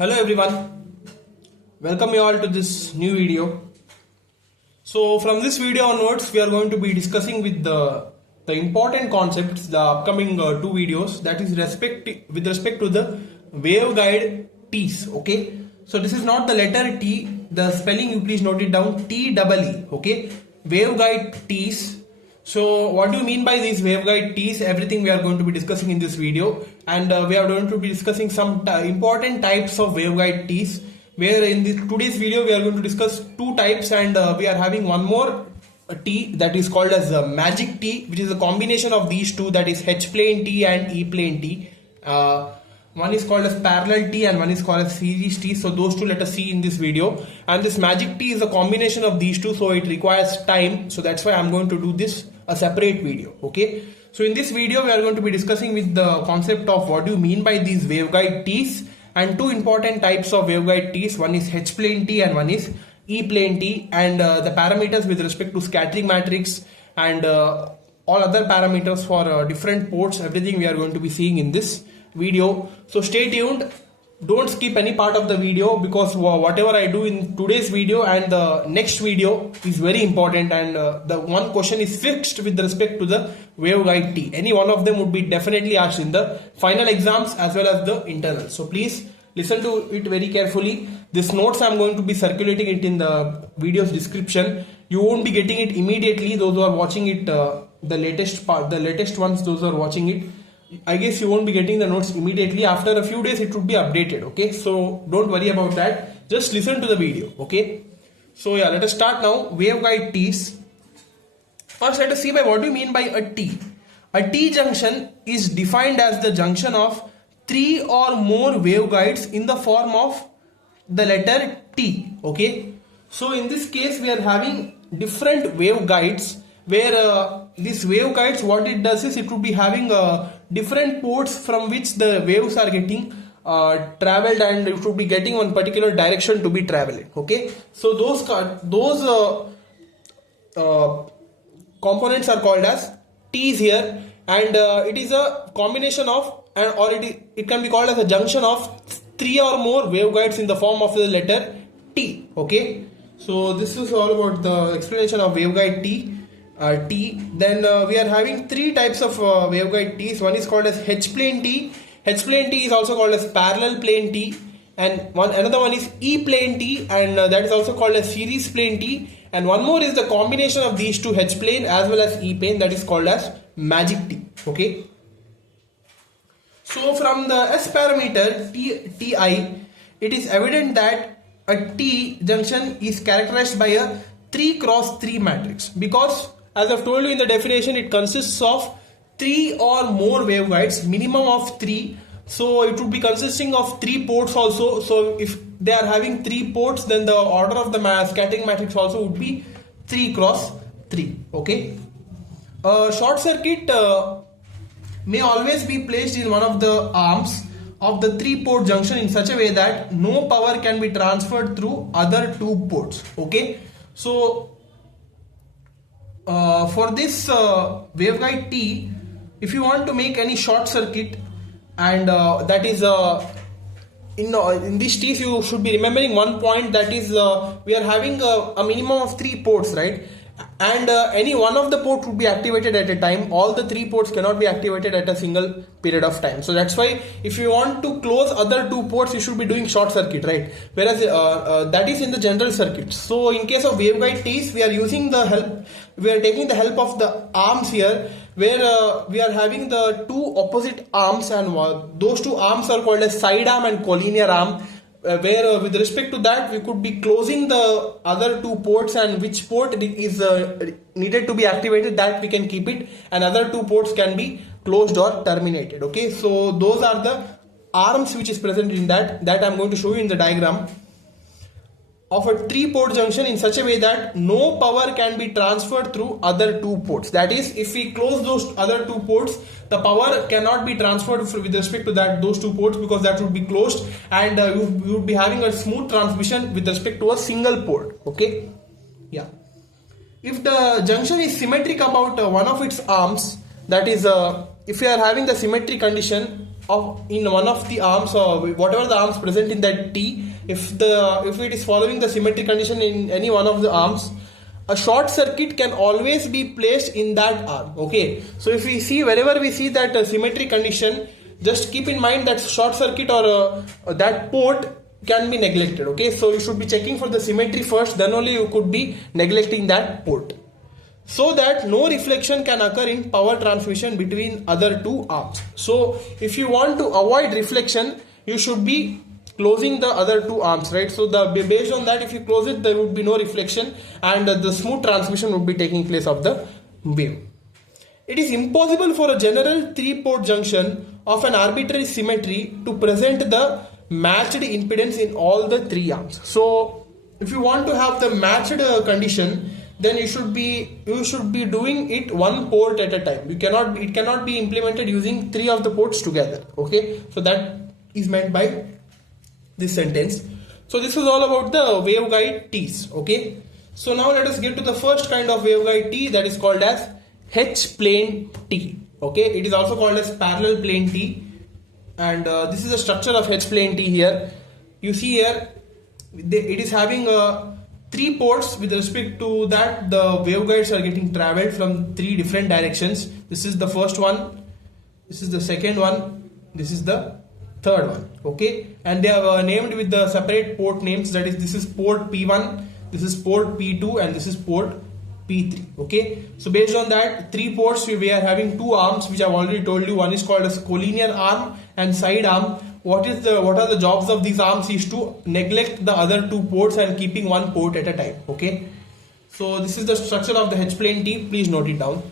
Hello everyone, welcome you all to this new video. So from this video onwards we are going to be discussing with the important concepts, the upcoming two videos, that is with respect to the waveguide T's. Okay, so this is not the letter T, the spelling you please note it down, T-double-E. Okay, waveguide T's. So what do you mean by these waveguide T's? Everything we are going to be discussing in this video, and we are going to be discussing some important types of waveguide T's, where in today's video we are going to discuss two types, and we are having one more T that is called as the magic T, which is a combination of these two, that is H plane T and E plane T. One is called as parallel T and one is called as series T. So those two let us see in this video, and this magic T is a combination of these two, so it requires time, so that's why I'm going to do this a separate video. Okay, so in this video we are going to be discussing with the concept of what do you mean by these waveguide T's, and two important types of waveguide T's, one is H plane T and one is E plane T, and the parameters with respect to scattering matrix and all other parameters for different ports, everything we are going to be seeing in this video. So stay tuned, don't skip any part of the video, because whatever I do in today's video and the next video is very important, and the one question is fixed with respect to the waveguide T. Any one of them would be definitely asked in the final exams as well as the internals. So please listen to it very carefully. This notes I am going to be circulating it in the video's description. You won't be getting it immediately. Those who are watching it, the latest ones, those who are watching it, I guess you won't be getting the notes immediately. After a few days it would be updated. Okay, so don't worry about that, just listen to the video. Okay, so yeah, let us start now. Waveguide T's. First let us see by what do you mean by a T. A T junction is defined as the junction of three or more waveguides in the form of the letter T. Okay, so in this case we are having different waveguides, where these waveguides, what it does is it would be having different ports from which the waves are getting traveled, and it would be getting one particular direction to be traveling. Okay, so those components are called as T's here, and it is a combination of, or it can be called as a junction of three or more waveguides in the form of the letter T. Okay, so this is all about the explanation of waveguide T. Then we are having three types of waveguide T's. One is called as H plane T. H plane T is also called as parallel plane T, and another one is E plane T, and that is also called as series plane T, and one more is the combination of these two, H plane as well as E plane, that is called as magic T. Okay, so from the S parameter Ti, it is evident that a T junction is characterized by a 3x3 matrix, because as I've told you in the definition, it consists of three or more waveguides, minimum of three. So it would be consisting of three ports also. So if they are having three ports, then the order of the scattering matrix also would be 3x3. Okay. A short circuit may always be placed in one of the arms of the three port junction in such a way that no power can be transferred through other two ports. Okay. So for this waveguide T, if you want to make any short circuit, and that is in these T's you should be remembering one point, that is we are having a minimum of three ports, right? And any one of the ports would be activated at a time. All the three ports cannot be activated at a single period of time. So that's why if you want to close other two ports, you should be doing short circuit, right? Whereas that is in the general circuit. So in case of waveguide T's, we are taking the help of the arms here, where we are having the two opposite arms, and those two arms are called as side arm and collinear arm, where with respect to that we could be closing the other two ports, and which port is needed to be activated, that we can keep it, and other two ports can be closed or terminated. Okay, so those are the arms which is present in that I'm going to show you in the diagram of a three port junction in such a way that no power can be transferred through other two ports. That is, if we close those other two ports, the power cannot be transferred with respect to those two ports, because that would be closed, and you would be having a smooth transmission with respect to a single port. Okay, yeah. If the junction is symmetric about one of its arms, that is if we are having the symmetry condition in one of the arms, or whatever the arms present in that T, if it is following the symmetry condition in any one of the arms, a short circuit can always be placed in that arm. Okay, so if we see, wherever we see that symmetry condition, just keep in mind that short circuit or that port can be neglected. Okay, so you should be checking for the symmetry first, then only you could be neglecting that port, so that no reflection can occur in power transmission between other two arms. So if you want to avoid reflection, you should be closing the other two arms, right? So based on that, if you close it, there would be no reflection and the smooth transmission would be taking place of the wave. It is impossible for a general 3-port junction of an arbitrary symmetry to present the matched impedance in all the 3 arms. So if you want to have the matched condition, then you should be doing it one port at a time. It cannot be implemented using 3 of the ports together. Okay, so that is meant by this sentence. So this is all about the waveguide T's. Okay, so now let us get to the first kind of waveguide T, that is called as H-plane T. Okay, it is also called as parallel plane T, and this is the structure of H-plane T here. You see here, it is having 3 ports. With respect to that, the waveguides are getting traveled from 3 different directions. This is the first one, this is the second one, this is the third one. Okay, and they are named with the separate port names, that is, this is port P1, this is port P2, and this is port P3. Okay, so based on that 3 ports, we are having 2 arms, which I've already told you. One is called as collinear arm and side arm. What are the jobs of these arms is to neglect the other 2 ports and keeping 1 port at a time. Okay, so this is the structure of the H-plane T. Please note it down.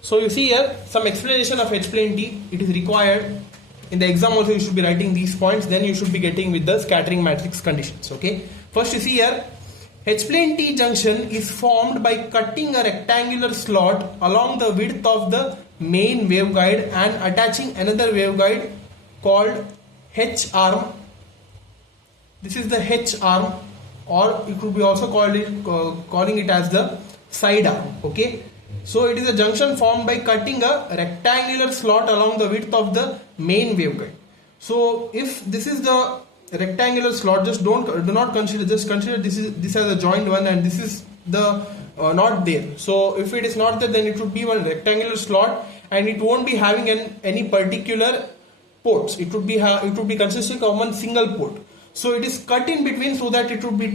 So you see here some explanation of H-plane T. It is required in the exam also. You should be writing these points, then you should be getting with the scattering matrix conditions. Okay, first you see here, H-plane T junction is formed by cutting a rectangular slot along the width of the main waveguide and attaching another waveguide called H arm. This is the H arm, or it could be also calling it as the side arm. Okay, so it is a junction formed by cutting a rectangular slot along the width of the main waveguide. So if this is the rectangular slot, just do not consider, just consider this as a joined one, and this is the not there. So if it is not there, then it would be one rectangular slot, and it won't be having any particular ports. It would be consisting of one single port. So it is cut in between so that it would be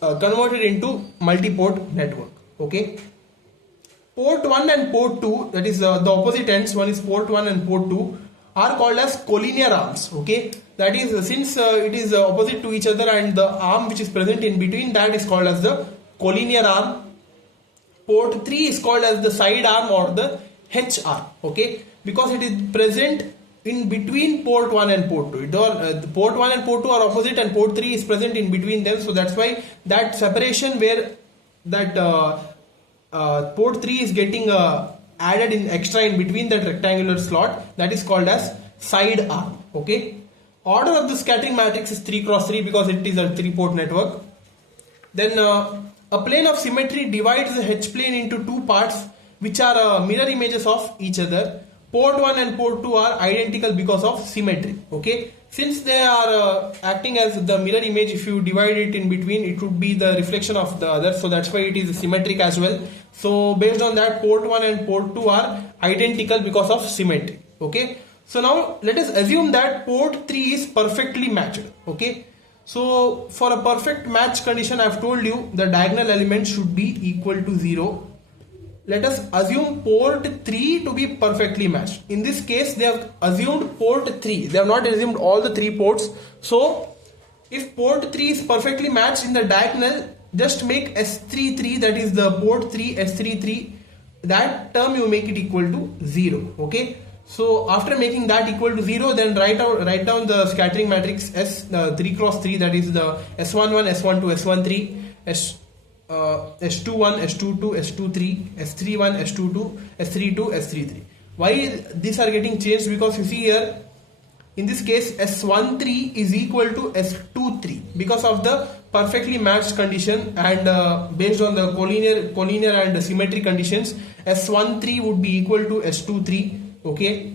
converted into multi-port network. Okay, port 1 and port 2, that is the opposite ends, one is port 1 and port 2, are called as collinear arms. Okay, that is, since it is opposite to each other, and the arm which is present in between that is called as the collinear arm. Port 3 is called as the side arm or the H arm. Okay, because it is present in between port 1 and port 2. Port 1 and port 2 are opposite, and port 3 is present in between them. So that's why that separation where that port 3 is getting added in extra in between that rectangular slot, that is called as side arm. Okay, order of the scattering matrix is 3 cross 3 because it is a 3-port network. Then a plane of symmetry divides the H plane into 2 parts which are mirror images of each other. Port 1 and port 2 are identical because of symmetry. Okay, since they are acting as the mirror image, if you divide it in between, it would be the reflection of the other, so that's why it is symmetric as well. So based on that, port 1 and port 2 are identical because of symmetry. Okay, so now let us assume that port 3 is perfectly matched. Okay, so for a perfect match condition, I have told you the diagonal elements should be equal to 0. Let us assume port 3 to be perfectly matched. In this case, they have assumed port 3. They have not assumed all the 3 ports. So if port 3 is perfectly matched in the diagonal, just make S33, that is the port 3 S33, that term you make it equal to 0. Okay, so after making that equal to 0, then write down the scattering matrix S3 cross 3, that is the S11, S12, S13, S21, S22, S23, S31, S22, S32, S33. Why these are getting changed? Because you see here, in this case, S13 is equal to S23 because of the perfectly matched condition, and based on the collinear and symmetry conditions, S13 would be equal to S23. Okay,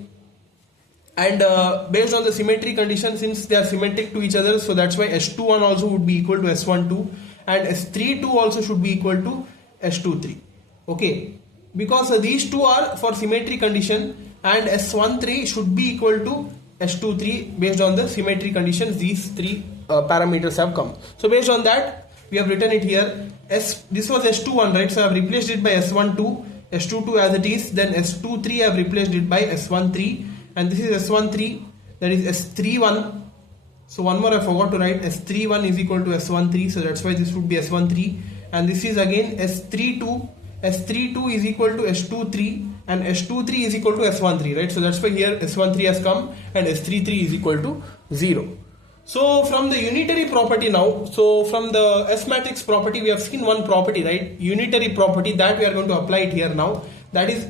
and based on the symmetry condition, since they are symmetric to each other, so that's why S21 also would be equal to S12 and S32 also should be equal to S23. Okay, because these two are for symmetry condition and S13 should be equal to S23 based on the symmetry conditions. These three parameters have come. So based on that, we have written it here. This was S21, right? So I have replaced it by S12, S22 as it is. Then S23 I have replaced it by S13, and this is S13. That is S31. So one more I forgot to write. S31 is equal to S13. So that's why this would be S13. And this is again S32. S32 is equal to S23, and S23 is equal to S13, right? So that's why here S13 has come and S33 is equal to 0. So from the unitary property now, so from the S matrix property, we have seen one property, right? Unitary property, that we are going to apply it here now. That is,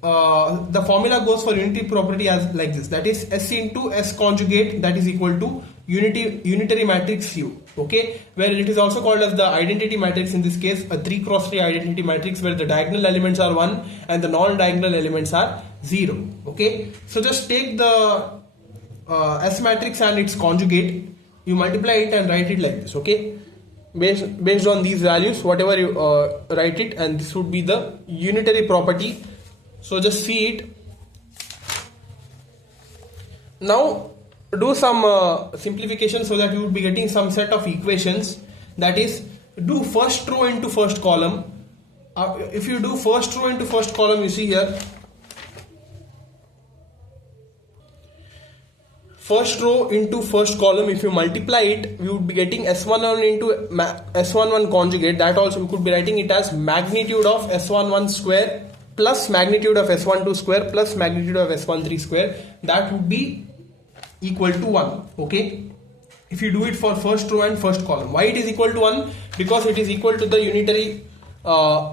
the formula goes for unitary property as like this. That is S into S conjugate, that is equal to unitary matrix U. Okay, where it is also called as the identity matrix, in this case a 3x3 identity matrix, where the diagonal elements are 1 and the non-diagonal elements are 0. Okay, so just take the S matrix and its conjugate, you multiply it and write it like this. Okay, based on these values, whatever you write it, and this would be the unitary property. So just see it. Now do some simplification so that you would be getting some set of equations. That is, do first row into first column. If you do first row into first column, you see here, first row into first column, if you multiply it, we would be getting S11 into S11 conjugate. That also we could be writing it as magnitude of S11 square plus magnitude of S12 square plus magnitude of S13 square. That would be equal to 1. Okay, if you do it for first row and first column. Why it is equal to 1? Because it is equal to the unitary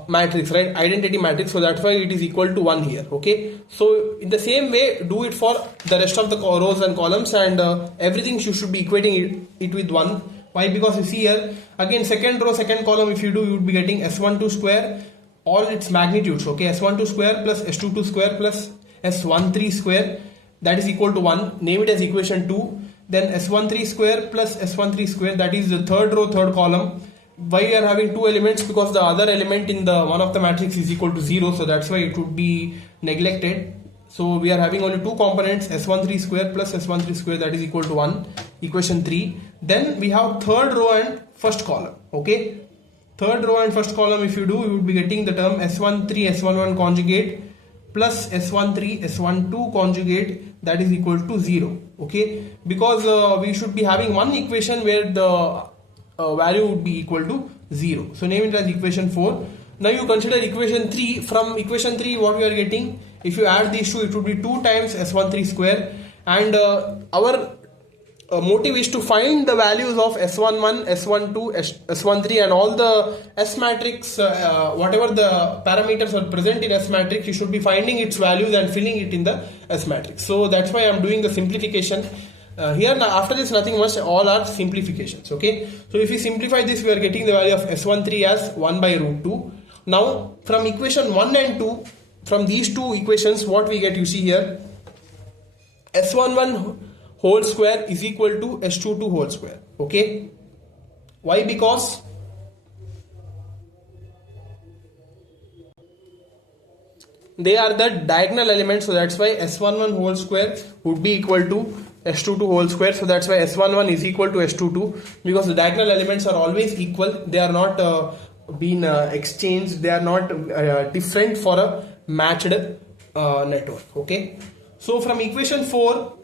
matrix, right? Identity matrix. So that's why it is equal to 1 here. Okay, so in the same way, do it for the rest of the rows and columns, and everything you should be equating it with 1. Why? Because you see here again, second row second column, if you do, you would be getting S12 square, all its magnitudes. Okay, S12 square plus S22 square plus S13 square, that is equal to 1. Name it as equation 2. Then S13 square plus S13 square, that is the third row third column. Why we are having two elements? Because the other element in the one of the matrix is equal to 0, so that's why it would be neglected. So we are having only two components, S13 square plus S13 square, that is equal to 1, equation 3. Then we have third row and first column. Okay, third row and first column, if you do, you would be getting the term S13 S11 conjugate plus S13 S12 conjugate, that is equal to 0. Okay, because we should be having one equation where the value would be equal to 0. So name it as equation 4. Now you consider equation 3. From equation 3, what we are getting, if you add these two, it would be 2 times S13 square, and our motive is to find the values of S11, S12, S13 and all the S matrix, whatever the parameters are present in S matrix, you should be finding its values and filling it in the S matrix. So that's why I am doing the simplification. Here now, after this nothing much, all are simplifications. Okay, so if we simplify this, we are getting the value of S13 as 1 by root 2. Now from equation 1 and 2, from these two equations, what we get, you see here, S11 whole square is equal to S22 whole square. Okay, why? Because they are the diagonal elements, so that's why S11 whole square would be equal to S22 whole square. So that's why S11 is equal to S22, because the diagonal elements are always equal. They are not being exchanged. They are not different for a matched network. Okay, so from equation 4,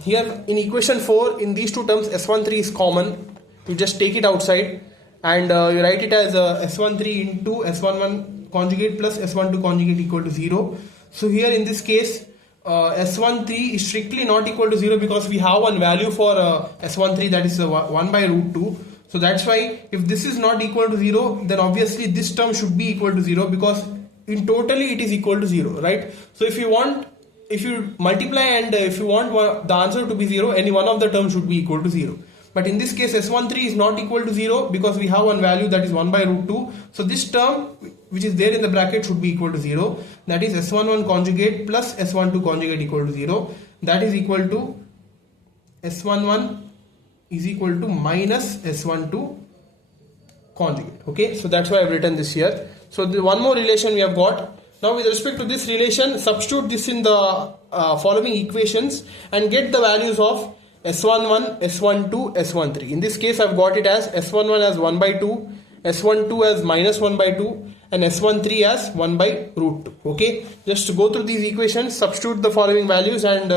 here in equation 4, in these two terms, S13 is common. You just take it outside and you write it as S13 into S11 conjugate plus S12 conjugate equal to 0. So here in this case, S13 is strictly not equal to 0, because we have one value for S13, that is 1 by root 2. So that's why if this is not equal to 0, then obviously this term should be equal to 0, because in totally it is equal to 0, right? So if you multiply and if you want the answer to be 0, any one of the terms should be equal to 0. but in this case S13 is not equal to 0 because we have one value that is 1 by root 2. So this term which is there in the bracket should be equal to 0. That is S11 conjugate plus S12 conjugate equal to 0. That is equal to S11 is equal to minus S12 conjugate. Okay, so that's why I've written this here. So the one more relation we have got. Now with respect to this relation, substitute this in the following equations and get the values of S11, S12, S13. In this case I've got it as S11 as 1 by 2, S12 as minus 1 by 2 and S13 as 1 by root 2. Okay, just go through these equations, substitute the following values and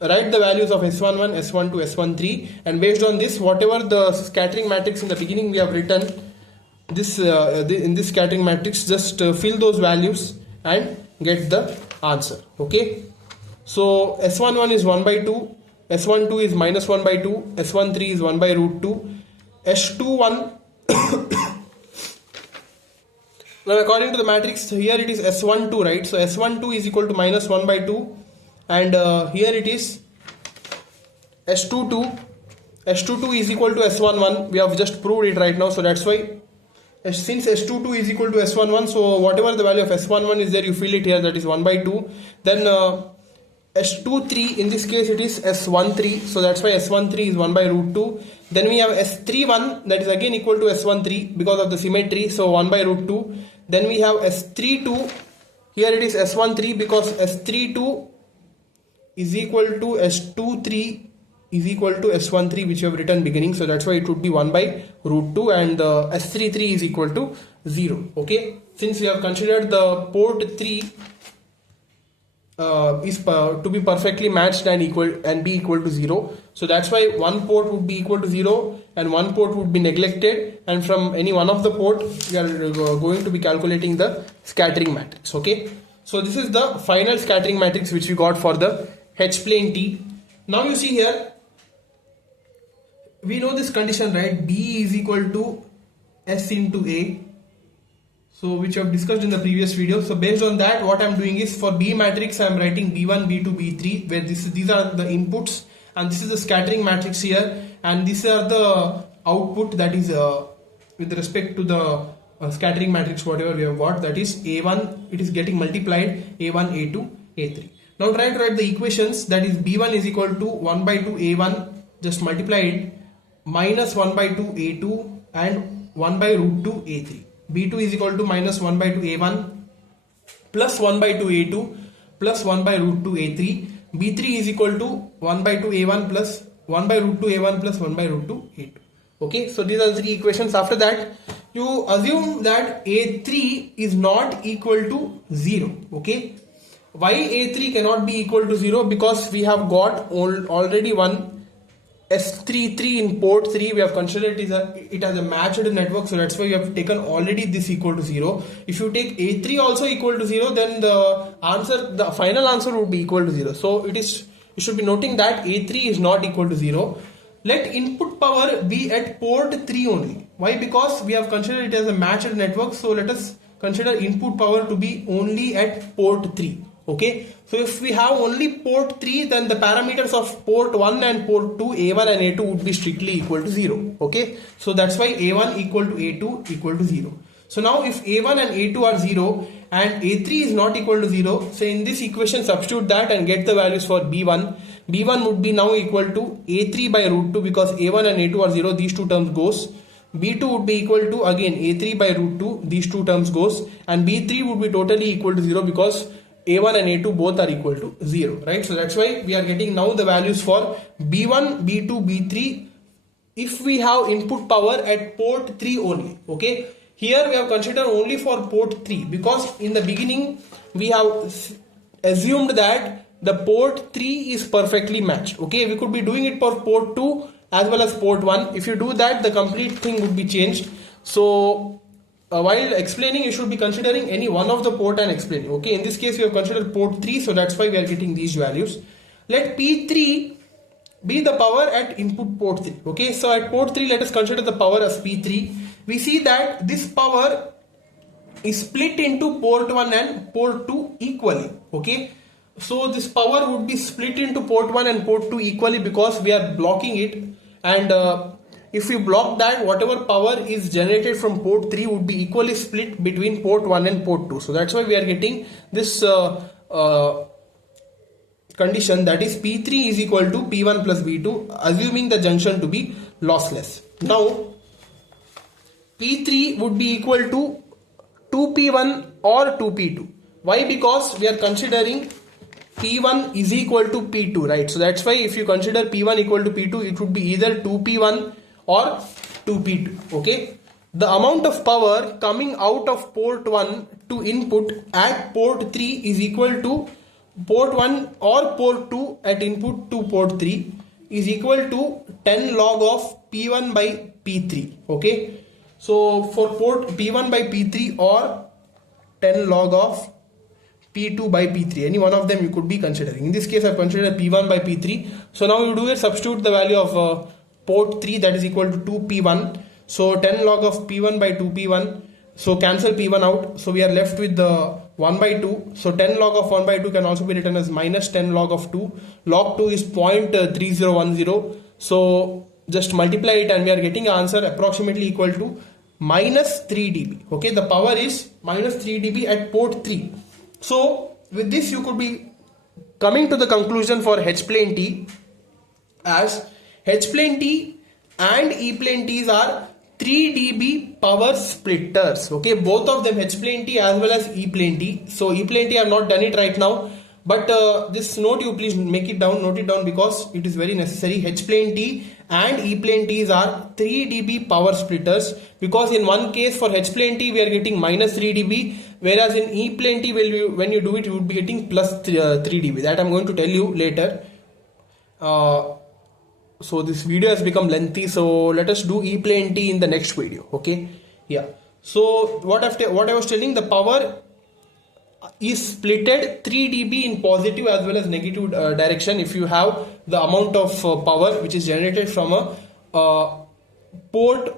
write the values of S11, S12, S13, and based on this whatever the scattering matrix in the beginning we have written this in this scattering matrix, just fill those values and get the answer. Okay, so S11 is 1 by 2, S12 is minus 1 by 2, S13 is 1 by root 2, S21 now according to the matrix here it is S12, right? So S12 is equal to minus 1 by 2 and here it is S22. S22 is equal to S11. We have just proved it right now, so that's why since S22 is equal to S11, so whatever the value of S11 is there, you fill it here, that is 1 by 2. Then S23, in this case it is S13, so that's why S13 is 1 by root 2. Then we have S31, that is again equal to S13 because of the symmetry, so 1 by root 2. Then we have S32, here it is S13 because S32 is equal to S23 is equal to S13 which you have written beginning, so that's why it would be 1 by root 2 and S33 is equal to 0. Okay, since we have considered the port 3 is to be perfectly matched and be equal to 0, so that's why one port would be equal to 0 and one port would be neglected, and from any one of the port we are going to be calculating the scattering matrix. Okay, so this is the final scattering matrix which we got for the H plane T. Now you see here we know this condition, right? B is equal to S into A, so which I have discussed in the previous video. So based on that, what I am doing is for B matrix I am writing B1, B2, B3, where these are the inputs and this is the scattering matrix here, and these are the output, that is with respect to the scattering matrix whatever we have got, that is A1, it is getting multiplied A1, A2, A3. Now try to write the equations, that is B1 is equal to 1 by 2 A1 just multiply it minus 1 by 2 A2 and 1 by root 2 A3. B2 is equal to minus 1 by 2 A1 plus 1 by 2 A2 plus 1 by root 2 A3. B3 is equal to 1 by 2 A1 plus 1 by root 2 A1 plus 1 by root 2 A2. Okay, so these are the three equations. After that, you assume that A3 is not equal to 0. Okay, why A3 cannot be equal to 0? Because we have got already one S33 in port 3, we have considered it as a matched network, so that's why we have taken already this equal to 0. If you take A3 also equal to 0, then the final answer would be equal to 0. So you should be noting that A3 is not equal to 0. Let input power be at port 3 only. Why? Because we have considered it as a matched network, so let us consider input power to be only at port 3. Okay, so if we have only port 3, then the parameters of port 1 and port 2, A1 and A2 would be strictly equal to 0. Okay, so that's why A1 equal to A2 equal to 0. So now if A1 and A2 are 0 and A3 is not equal to 0, so in this equation substitute that and get the values for B1. B1 would be now equal to A3 by root 2 because A1 and A2 are 0, these two terms goes. B2 would be equal to again A3 by root 2, these two terms goes, and B3 would be totally equal to 0 because A1 and A2 both are equal to 0, right? So that's why we are getting now the values for B1, B2, B3 if we have input power at port 3 only. Okay, here we have considered only for port 3 because in the beginning we have assumed that the port 3 is perfectly matched. Okay, we could be doing it for port 2 as well as port 1. If you do that, the complete thing would be changed. So while explaining, you should be considering any one of the port and explaining. Okay, in this case we have considered port 3, so that's why we are getting these values. Let P3 be the power at input port 3. Okay, so at port 3 let us consider the power as P3. We see that this power is split into port 1 and port 2 equally. Okay, so this power would be split into port 1 and port 2 equally because we are blocking it and if we block that, whatever power is generated from port 3 would be equally split between port 1 and port 2. So that's why we are getting this condition, that is P3 is equal to P1 plus P2, assuming the junction to be lossless. Now P3 would be equal to 2P1 or 2P2. Why? Because we are considering P1 is equal to P2, right? So that's why if you consider P1 equal to P2, it would be either 2P1 or 2P2. Okay. The amount of power coming out of port 1 to input at port 3 is equal to port 1 or port 2 at input to port 3 is equal to 10 log of P1 by P3. Okay. So for port P1 by P3 or 10 log of P2 by P3, any one of them you could be considering. In this case, I've considered P1 by P3. So now you do it, substitute the value of port 3, that is equal to 2P1. So 10 log of P1 by 2P1. So cancel P1 out. So we are left with the 1 by 2. So 10 log of 1 by 2 can also be written as minus 10 log of 2. Log 2 is 0.3010. So just multiply it and we are getting an answer approximately equal to minus 3 dB. Okay, the power is minus 3 dB at port 3. So with this you could be coming to the conclusion for H plane T as H plane T and E plane T's are 3 dB power splitters. Okay, both of them, H plane T as well as E plane T. So E plane T I have not done it right now, but this note you please make it down, note it down because it is very necessary. H plane T and E plane T's are 3 dB power splitters, because in one case for H plane T we are getting minus 3 dB, whereas in E plane T when you do it you would be getting plus 3 dB. That I'm going to tell you later. So this video has become lengthy, so let us do E plane T in the next video. Okay, yeah. So what I was telling, the power is splitted 3 dB in positive as well as negative direction if you have the amount of power which is generated from a port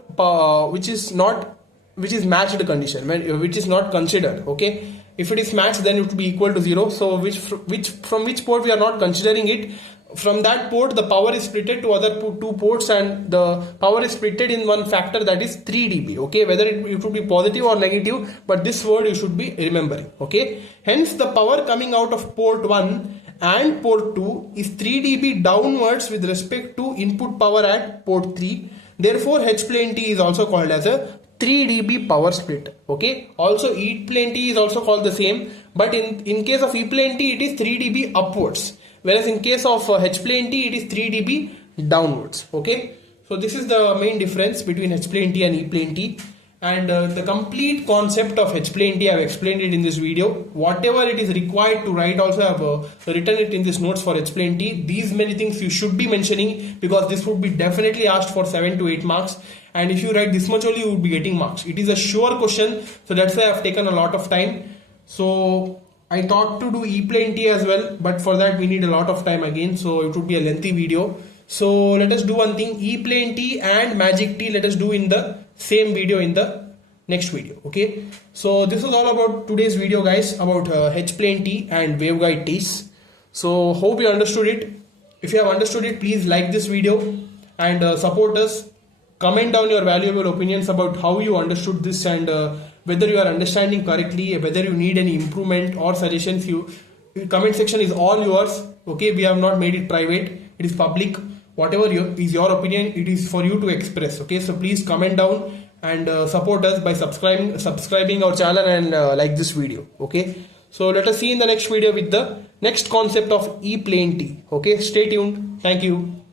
which is matched condition, which is not considered. Okay, if it is matched then it would be equal to 0. So from which port we are not considering it, from that port the power is splitted to other two ports and the power is splitted in one factor, that is 3 dB. Okay, whether it would be positive or negative, but this word you should be remembering. Okay, hence the power coming out of port 1 and port 2 is 3 dB downwards with respect to input power at port 3. Therefore H plane T is also called as a 3 dB power split. Okay, also E plane T is also called the same, but in case of E plane T it is 3 dB upwards, whereas in case of H plane T it is 3 dB downwards. Okay, so this is the main difference between H plane T and E plane T, and the complete concept of H plane T I have explained it in this video. Whatever it is required to write also I have written it in this notes for H plane T. These many things you should be mentioning because this would be definitely asked for 7 to 8 marks, and if you write this much only you would be getting marks. It is a sure question, so that's why I have taken a lot of time. So I thought to do E plane T as well, but for that we need a lot of time again, so it would be a lengthy video. So let us do one thing, E plane T and magic T let us do in the same video in the next video. Okay, so this was all about today's video guys, about H plane T and waveguide T's. So hope you understood it. If you have understood it, please like this video and support us. Comment down your valuable opinions about how you understood this and whether you are understanding correctly, whether you need any improvement or suggestions. Comment section is all yours. Okay, we have not made it private, it is public. Whatever is your opinion, it is for you to express. Okay, so please comment down and support us by subscribing our channel and like this video. Okay, so let us see in the next video with the next concept of E plane T. Okay, stay tuned. Thank you.